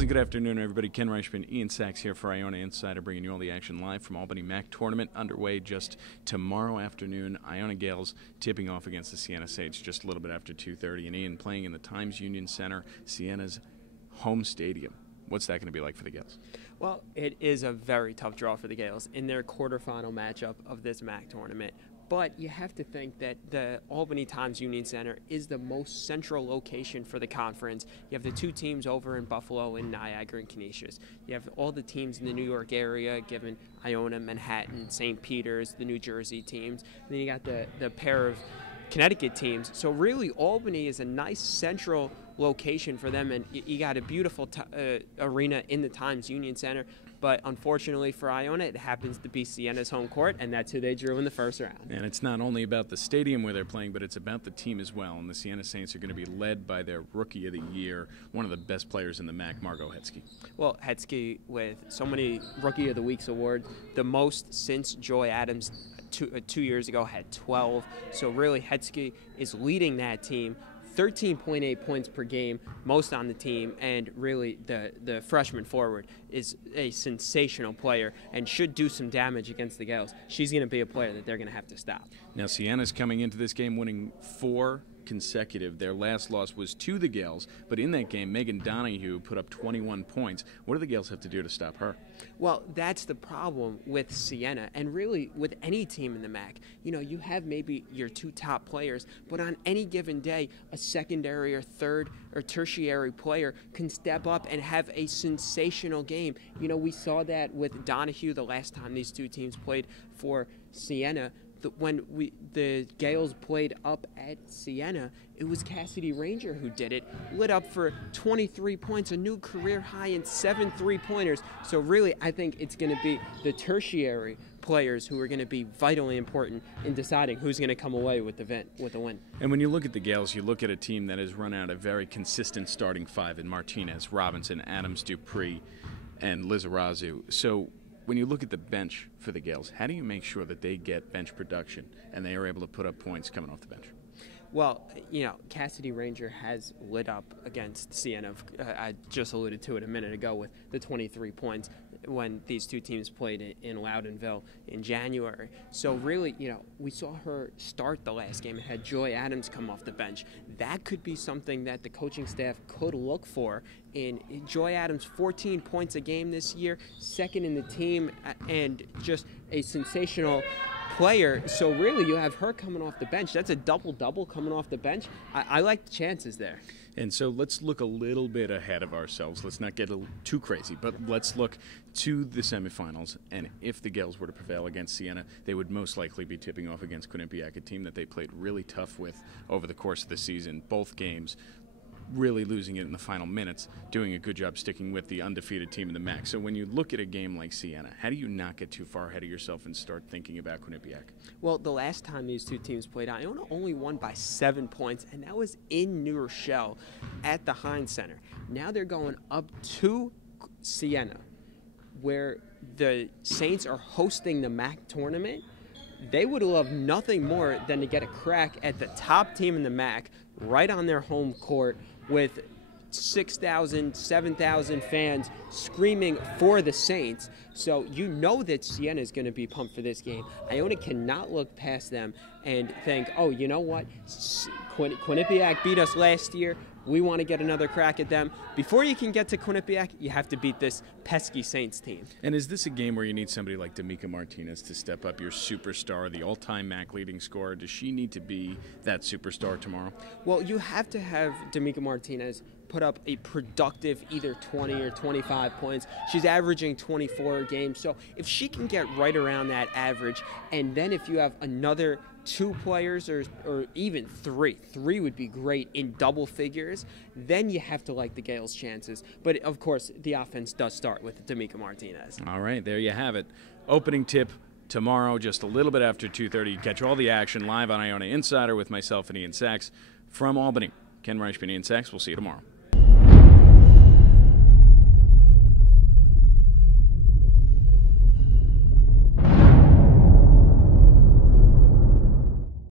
Pleasant good afternoon, everybody. Ken Reischmann, Ian Sachs here for Iona Insider, bringing you all the action live from Albany MAAC tournament underway just tomorrow afternoon. Iona Gaels tipping off against the Siena Saints just a little bit after 2:30. And Ian playing in the Times Union Center, Siena's home stadium. What's that going to be like for the Gaels? Well, it is a very tough draw for the Gaels in their quarterfinal matchup of this MAAC tournament. But you have to think that the Albany Times Union Center is the most central location for the conference. You have the two teams over in Buffalo and Niagara and Canisius. You have all the teams in the New York area, given Iona, Manhattan, St. Peter's, the New Jersey teams. And then you got the pair of Connecticut teams. So really, Albany is a nice central location for them, and you got a beautiful arena in the Times Union Center. But unfortunately for Iona, it happens to be Siena's home court, and that's who they drew in the first round. And it's not only about the stadium where they're playing, but it's about the team as well. And the Siena Saints are going to be led by their Rookie of the Year, one of the best players in the MAAC, Margot Hetzke. Well, Hetzke, with so many Rookie of the Week's awards, the most since Joy Adams 2 years ago had 12. So really, Hetzke is leading that team. 13.8 points per game, most on the team, and really the freshman forward is a sensational player and should do some damage against the Gaels. She's going to be a player that they're going to have to stop. Now, Siena's coming into this game winning 4 consecutive. Their last loss was to the Gaels, but in that game, Megan Donahue put up 21 points. What do the Gaels have to do to stop her? Well, that's the problem with Siena, and really with any team in the MAAC. You know, you have maybe your 2 top players, but on any given day, a secondary or third or tertiary player can step up and have a sensational game. You know, we saw that with Donahue the last time these two teams played for Siena. When the Gaels played up at Siena, it was Cassidy Ranger who did it, lit up for 23 points, a new career high in 7 3-pointers. So really, I think it's going to be the tertiary players who are going to be vitally important in deciding who's going to come away with the win. And when you look at the Gaels, you look at a team that has run out a very consistent starting 5 in Martinez, Robinson, Adams, Dupree, and Lizarazu. So when you look at the bench for the Gaels, how do you make sure that they get bench production and they are able to put up points coming off the bench? Well, you know, Cassidy Ranger has lit up against Siena. I just alluded to it a minute ago with the 23 points when these two teams played in Loudonville in January. So really, you know, we saw her start the last game and had Joy Adams come off the bench. That could be something that the coaching staff could look for. In Joy Adams, 14 points a game this year, second in the team, and just a sensational player. So really, you have her coming off the bench. That's a double-double coming off the bench. I like the chances there. And so let's look a little bit ahead of ourselves. Let's not get too crazy, but let's look to the semifinals. And if the Gaels were to prevail against Siena, they would most likely be tipping off against Quinnipiac, a team that they played really tough with over the course of the season. Both games really losing it in the final minutes, doing a good job sticking with the undefeated team in the MAAC. So when you look at a game like Siena, how do you not get too far ahead of yourself and start thinking about Quinnipiac? Well, the last time these two teams played, Iona only won by 7 points, and that was in New Rochelle at the Heinz Center. Now they're going up to Siena, where the Saints are hosting the MAAC tournament. They would love nothing more than to get a crack at the top team in the MAAC right on their home court with 6,000, 7,000 fans screaming for the Saints. So you know that Siena is going to be pumped for this game. Iona cannot look past them and think, oh, you know what? Quinnipiac beat us last year. We want to get another crack at them. Before you can get to Quinnipiac, you have to beat this pesky Saints team. And is this a game where you need somebody like D'Amica Martinez to step up, your superstar, the all-time MAAC leading scorer? Does she need to be that superstar tomorrow? Well, you have to have D'Amica Martinez put up a productive either 20 or 25 points. She's averaging 24 a game. So if she can get right around that average, and then if you have another 2 players or even 3 would be great in double figures, then you have to like the Gaels' chances. But of course, the offense does start with D'Amica Martinez. All right, there you have it. Opening tip tomorrow, just a little bit after 2:30. You catch all the action live on Iona Insider with myself and Ian Sachs from Albany. Ken Reischmann, Ian Sachs. We'll see you tomorrow.